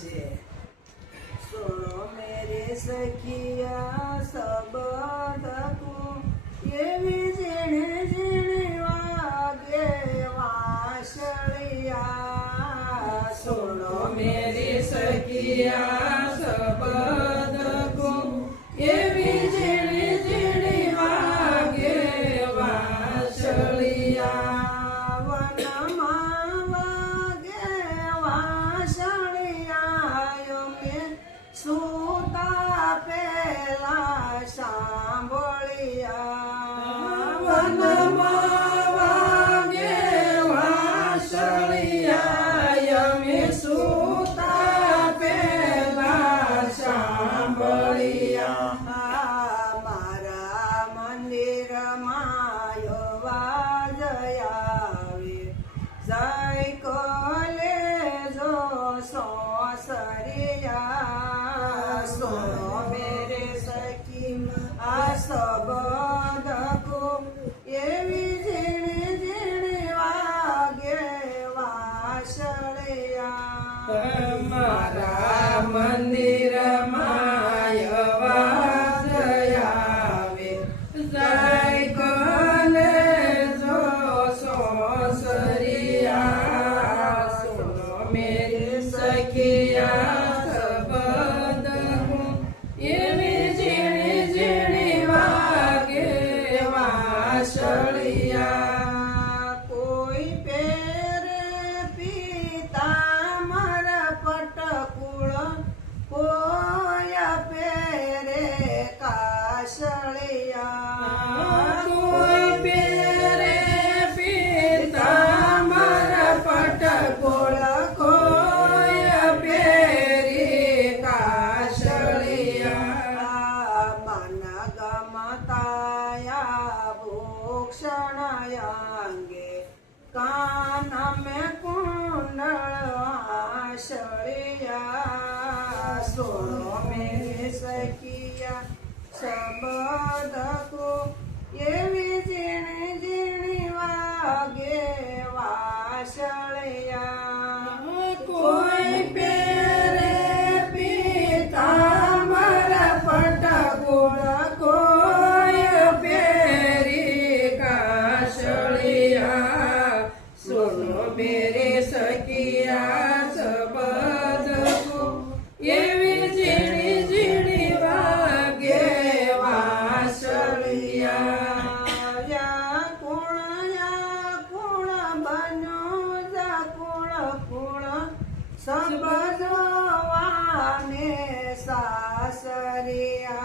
છે. सुनो मेरे सखिया सबद को एवी झीणी झीणी वागे वांसळिया. सुनो मेरी सखिया सबद को एवी झीणी झीणी वागे वांसळिया. वनमा वागे वांसळिया यमे सुता पेला सांभळिया. वनमा वागे वांसळिया यमे सुता पेला सांभळिया. मारा मंदिर मायो वाजयावे जय कोले जो सोसरिया. सुनो मेरे सखी आ सबद को एवी झीणी झीणी वागे वांसळिया. मारा मंदिर माय वाजयावे जय कोले जो सोसरिया. सुनो मेरे सखिया सबद को एवी झीणी झीणी वागे वांसळिया. कोई पेरे पीतांबर पटकुळ कोय पेरे काशळिया. कोई पेरे पीतांबर पटकुळ कोय पेरी काशळिया. मन गमताया भूषणयांगे कान में कुंडल आशळिया. सुनो मेरे सखिया सबद को एवी झीणी झीणी वागे वांसळिया. कोई पेरे पीतांबर पटकुळ कोय पेरी काशळिया. सुनो मेरे सखिया सबद को एवी झीणी झीणी वागे वांसळिया. या कुण बनो जा कुण सब जवाने सासरिया.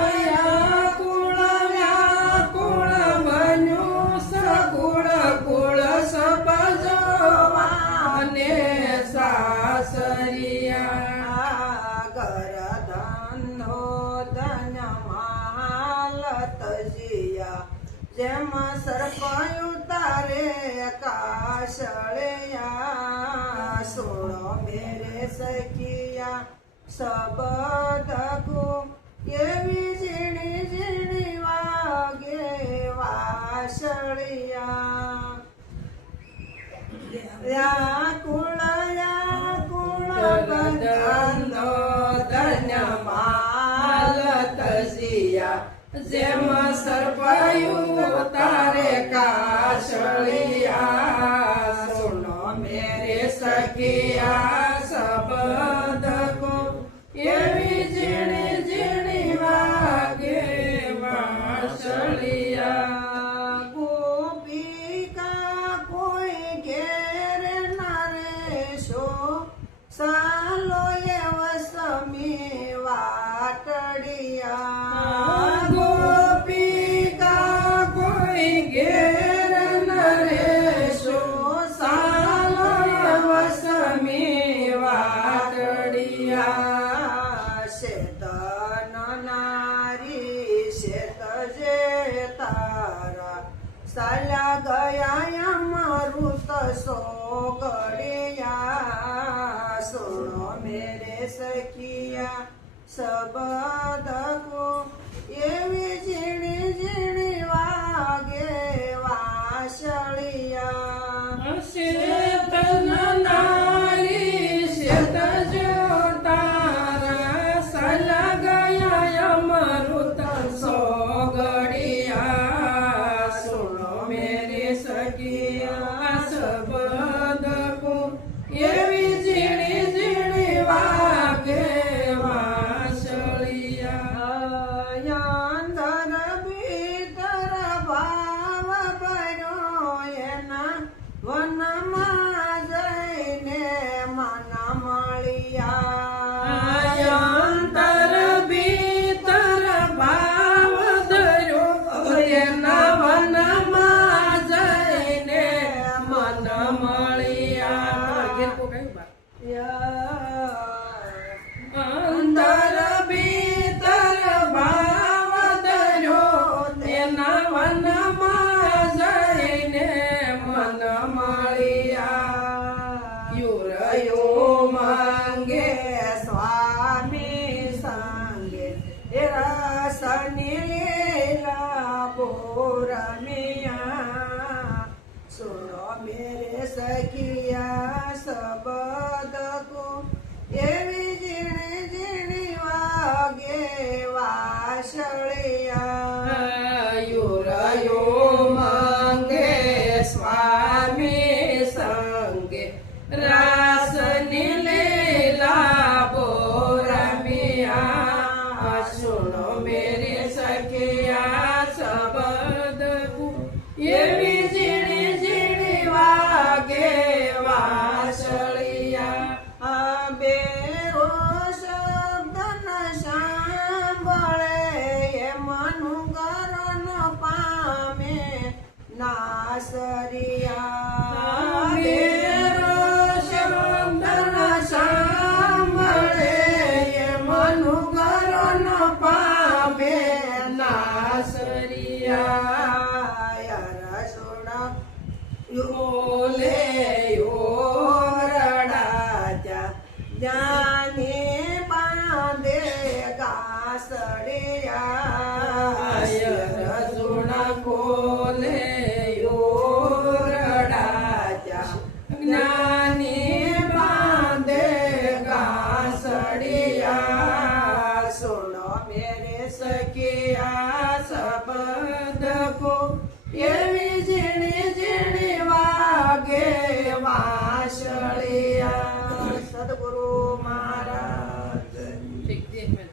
व्याकुळ व्याकुळ बन्यो सकुळ कुळ सब जवाने सासरिया. घर धंधो धन मालत जिया जेम सर्प उतारे काशळिया. सुनो मेरे सखिया सबद को एवी झीणी झीणी वागे वांसळिया. व्याकुळ धंधो धन्य मालत जिया जेम सर्प उतारे काशळिया. सुनो मेरे सखिया सबद को एवी झीणी झीणी वागे वांसळिया. गोपिका कोई घेर नरेशो सालो येवसमी वाटडिया. गोपिका कोई घेर नरेशो सालो वसमी वाटडिया. शेतन नारी शेत जे तारा साला गया मरुत सोगड़िया. सुनो मेरे सखिया सबद को एवी झीणी झीणी वागे वांसळिया. शेतन नारी शेत जे અંદર ભીતર ભાવ ધર્યો તેના વનમાં જઈને મન મળ્યા યુરયો માંગે સ્વામી સંગે રસની લીલા બોરમિયા સુનો મેરે સખિયા શબ્દ કો એવી ઝીણી ઝીણી વાગે વાસળિયા યુરયો માંગે સ્વામી સંગે રાસની લીલા બોરમિયા સુનો મેરે સખિયા શબ્દ એવી ઝીણી ઝીણી વાગે વાસળિયા બેરો શબ્દ ન સાંભળે એ મનુગર ન પામે નાસરિયા બેરો શબ્દ ન સાંભળે એ મનુગર ન પામે નાસરિયા બોલે